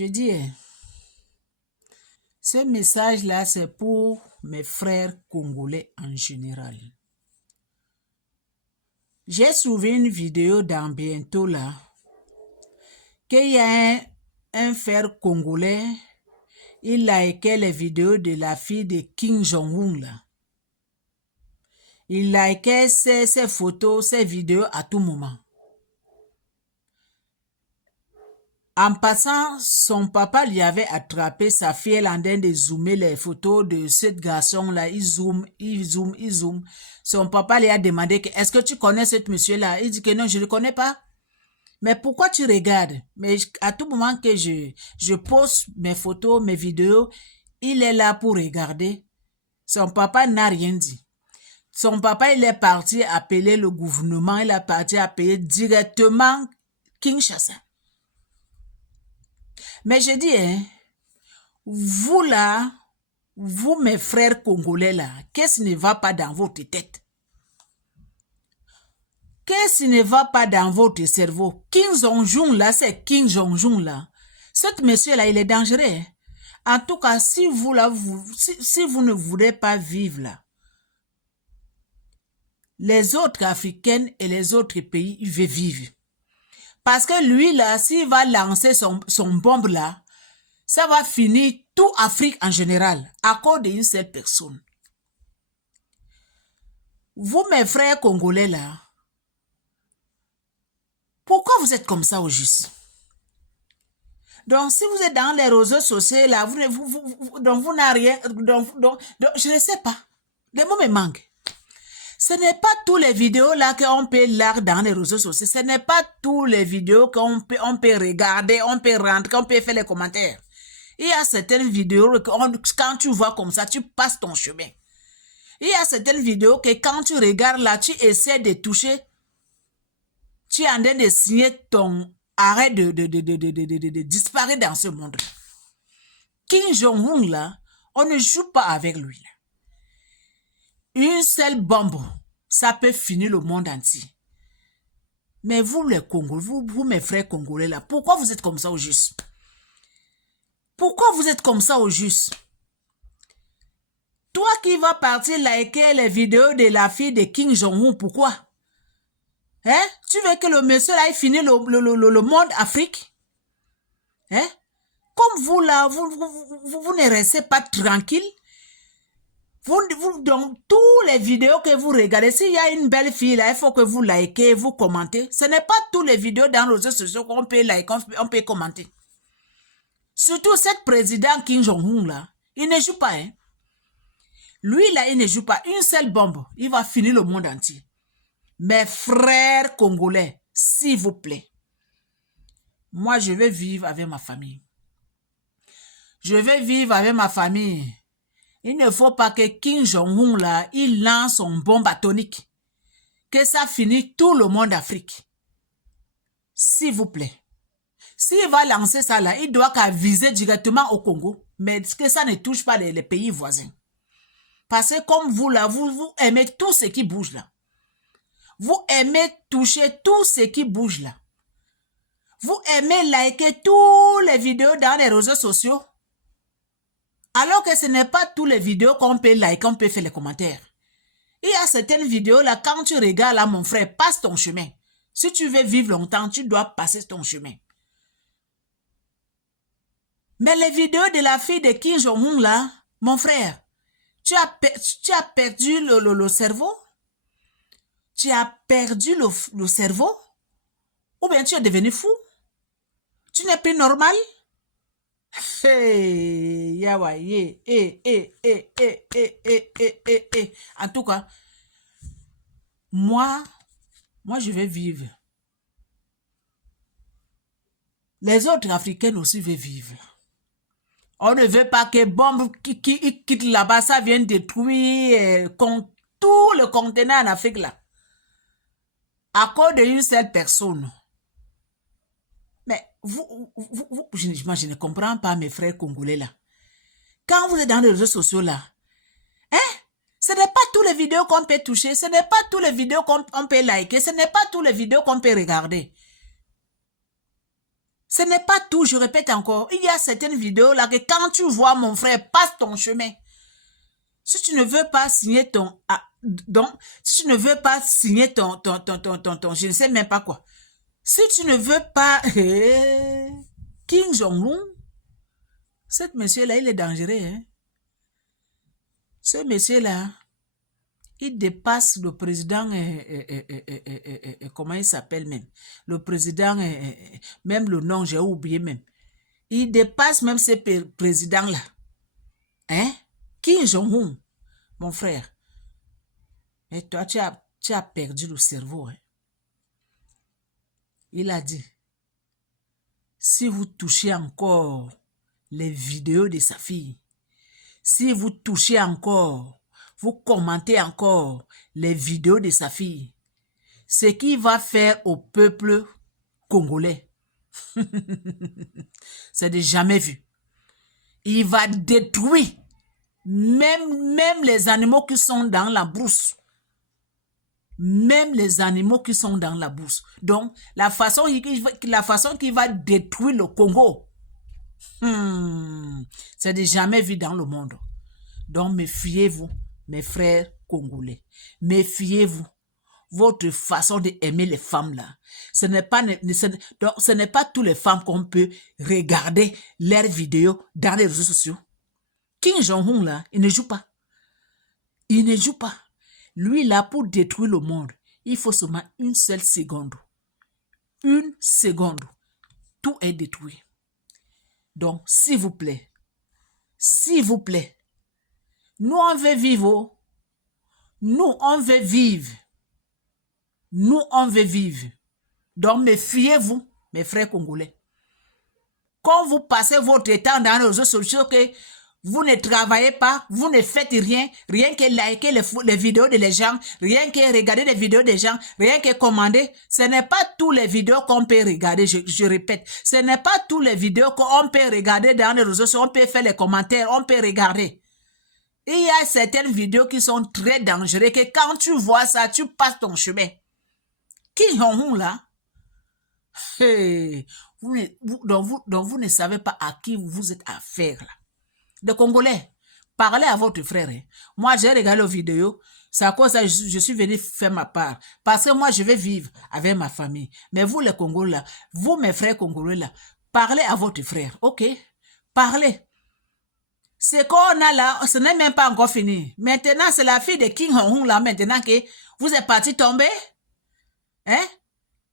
Je dis, ce message-là, c'est pour mes frères congolais en général. J'ai trouvé une vidéo dans Bientôt là, qu'il y a un frère congolais, il likait les vidéos de la fille de Kim Jong-un là. Il likait ses photos, ses vidéos à tout moment. En passant, son papa lui avait attrapé sa fille, elle en train de zoomer les photos de ce garçon-là. Il zoome. Son papa lui a demandé, est-ce que tu connais ce monsieur-là? Il dit que non, je ne le connais pas. Mais pourquoi tu regardes? Mais à tout moment que je poste mes photos, mes vidéos, il est là pour regarder. Son papa n'a rien dit. Son papa, il est parti appeler le gouvernement, il est parti appeler directement Kinshasa. Mais je dis, vous là, vous mes frères congolais là, qu'est-ce qui ne va pas dans votre tête? Qu'est-ce qui ne va pas dans votre cerveau? Kim Jong-un là, c'est Kim Jong-un là. Cet monsieur là, il est dangereux. En tout cas, si vous là, si vous ne voulez pas vivre là, les autres Africains et les autres pays, ils veulent vivre. Parce que lui là, s'il va lancer son bombe là, ça va finir tout Afrique en général, à cause d'une seule personne. Vous, mes frères congolais là, pourquoi vous êtes comme ça au juste? Donc, si vous êtes dans les réseaux sociaux là, vous n'avez rien, donc, je ne sais pas. Les mots me manquent. Ce n'est pas toutes les vidéos là qu'on peut lire dans les réseaux sociaux. Ce n'est pas toutes les vidéos qu'on peut regarder, on peut rentrer, on peut faire les commentaires. Il y a certaines vidéos que quand tu vois comme ça, tu passes ton chemin. Il y a certaines vidéos que quand tu regardes là, tu essaies de toucher, tu es en train de signer ton arrêt de disparaître dans ce monde. Kim Jong-un là, on ne joue pas avec lui là. Une seule bombe, ça peut finir le monde entier. Mais vous les Congolais, vous mes frères congolais là, pourquoi vous êtes comme ça au juste? Pourquoi vous êtes comme ça au juste? Toi qui vas partir liker les vidéos de la fille de Kim Jong-un, pourquoi? Hein? Tu veux que le monsieur là, il finisse le monde Afrique? Hein? Comme vous là, vous ne restez pas tranquille. Dans tous les vidéos que vous regardez, s'il y a une belle fille là, il faut que vous likez, vous commentez. Ce n'est pas toutes les vidéos dans les réseaux sociaux qu'on peut liker, on peut commenter. Surtout cette président Kim Jong-un là, il ne joue pas, hein. Lui là, il ne joue pas. Une seule bombe, il va finir le monde entier. Mes frères congolais, s'il vous plaît, moi je vais vivre avec ma famille. Je vais vivre avec ma famille. Il ne faut pas que Kim Jong-un là, il lance son bombe atomique. Que ça finisse tout le monde d'Afrique. S'il vous plaît. S'il va lancer ça là, il doit qu'à viser directement au Congo. Mais que ça ne touche pas les pays voisins. Parce que comme vous là, vous aimez tout ce qui bouge là. Vous aimez toucher tout ce qui bouge là. Vous aimez liker toutes les vidéos dans les réseaux sociaux. Alors que ce n'est pas toutes les vidéos qu'on peut liker, qu'on peut faire les commentaires. Il y a certaines vidéos là, quand tu regardes là, mon frère, passe ton chemin. Si tu veux vivre longtemps, tu dois passer ton chemin. Mais les vidéos de la fille de Kim Jong-un là, mon frère, tu as perdu le cerveau? Tu as perdu le cerveau? Ou bien tu es devenu fou? Tu n'es plus normal? Hey, yawaye, En tout cas, moi, je vais vivre. Les autres Africains aussi veulent vivre. On ne veut pas que bombe qui quitte là-bas, ça vienne détruire tout le continent en Afrique là. À cause d'une seule personne. Mais je ne comprends pas mes frères congolais là. Quand vous êtes dans les réseaux sociaux là, hein? Ce n'est pas toutes les vidéos qu'on peut toucher, ce n'est pas toutes les vidéos qu'on peut liker, ce n'est pas toutes les vidéos qu'on peut regarder. Ce n'est pas tout, je répète encore. Il y a certaines vidéos là que quand tu vois mon frère, passe ton chemin. Si tu ne veux pas signer ton... donc, si tu ne veux pas signer ton, je ne sais même pas quoi. Si tu ne veux pas... Kim Jong-un, cet monsieur-là, il est dangereux. Hein? Ce monsieur-là, il dépasse le président... comment il s'appelle même? Le président... même le nom, j'ai oublié même. Il dépasse même ces présidents-là. Hein? Kim Jong-un, mon frère. Et toi, tu as perdu le cerveau. Hein? Il a dit, si vous touchez encore les vidéos de sa fille, si vous touchez encore, vous commentez encore les vidéos de sa fille, ce qu'il va faire au peuple congolais, c'est de jamais vu. Il va détruire même les animaux qui sont dans la brousse. Même les animaux qui sont dans la brousse. Donc, la façon qu'il va détruire le Congo, c'est de jamais vu dans le monde. Donc, méfiez-vous, mes frères congolais. Méfiez-vous. Votre façon d'aimer les femmes là, ce n'est pas toutes les femmes qu'on peut regarder leurs vidéos dans les réseaux sociaux. Kim Jong-un là, il ne joue pas. Il ne joue pas. Lui là, pour détruire le monde, il faut seulement une seule seconde. Une seconde. Tout est détruit. Donc, s'il vous plaît, nous on veut vivre. Nous on veut vivre. Nous on veut vivre. Donc, méfiez-vous, mes frères congolais. Quand vous passez votre temps dans les réseaux sociaux, que vous ne travaillez pas, vous ne faites rien que liker les vidéos de les gens, rien que regarder les vidéos des gens, rien que commander. Ce n'est pas toutes les vidéos qu'on peut regarder, je répète. Ce n'est pas toutes les vidéos qu'on peut regarder dans les réseaux sociaux, on peut faire les commentaires, on peut regarder. Il y a certaines vidéos qui sont très dangereuses, que quand tu vois ça, tu passes ton chemin. Qui ont là? Hey, donc vous ne savez pas à qui vous êtes affaire là. De Congolais, parlez à votre frère. Hein. Moi, j'ai regardé la vidéo. C'est à cause de ça je suis venu faire ma part. Parce que moi, je vais vivre avec ma famille. Mais vous, les Congolais, là, vous, mes frères congolais, là, parlez à votre frère. OK? Parlez. Ce qu'on a là, ce n'est même pas encore fini. Maintenant, c'est la fille de Kim Jong-un là, maintenant que vous êtes parti tomber. Hein?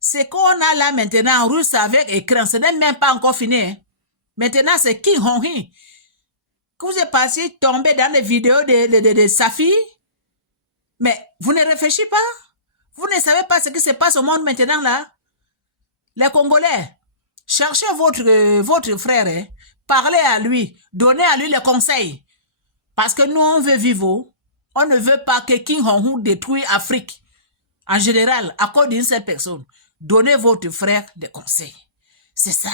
Ce qu'on a là maintenant, russe avec écran, ce n'est même pas encore fini. Hein? Maintenant, c'est Kim Jong-un. Que vous êtes passé tomber dans les vidéos de sa fille, mais vous ne réfléchissez pas. Vous ne savez pas ce qui se passe au monde maintenant là. Les Congolais, cherchez votre frère, hein, parlez à lui, donnez à lui les conseils. Parce que nous, on veut vivre. On ne veut pas que Kim Jong-un détruise l'Afrique. En général, à cause d'une seule personne. Donnez votre frère des conseils. C'est ça.